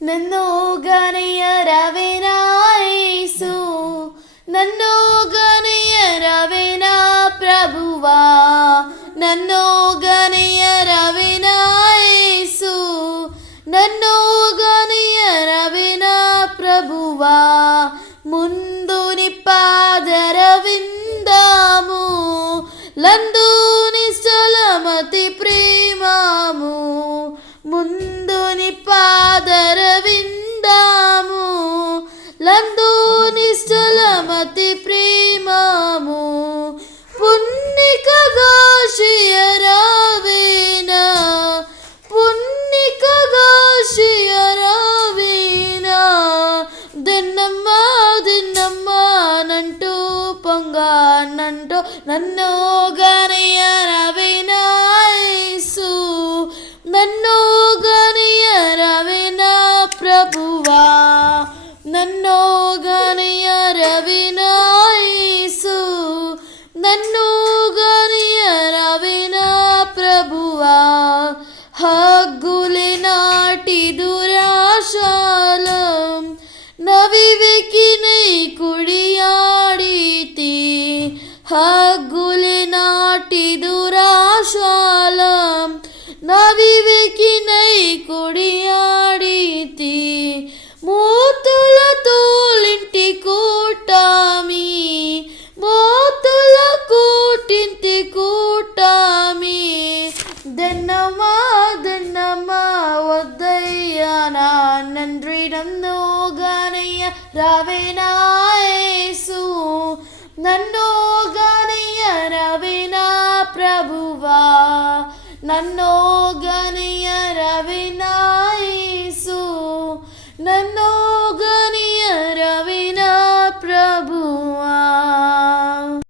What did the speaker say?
నన్ను గనియరవినా యేసు, నన్ను గనియరవినా ప్రభువా, నన్ను గనియరవినా యేసు, నన్ను గనియరవినా ప్రభువా. ముందు నీ పాదర విందాము, లందు నిశ్చలమతి ప్రేమము. ముందు నీ పాదర విందాము, లందు నిశ్చలమతి ప్రేమము. పున్నికగా శియరావేనా, పున్నికగా శియరావేనా. దిన్నమ్మా దిన్నమ్మా నంటూ పొంగానంటూ నన్ను గనియరవినా యేసు, నన్ను గనియరవినా ప్రభువా, నన్ను గనియరవినా యేసు, నన్ను గనియరవినా ప్రభువా. హగ్గులి నాటి దురాశాలం నవివేకినై కుడియాడితి, హగ్గులి నాటి దురాశాలం నవివేకినై కుడియాడితి. మూతుల తోలింటి కూటామి, మూతుల కూటింటి కూటామి. దెన్నమా దెన్నమా వద్దయ్యా నా నంద్రి, నన్ను గనియరవినా యేసు, నన్ను గనియరవినా ప్రభువా, నన్ను గనియరవినా యేసు, నన్ను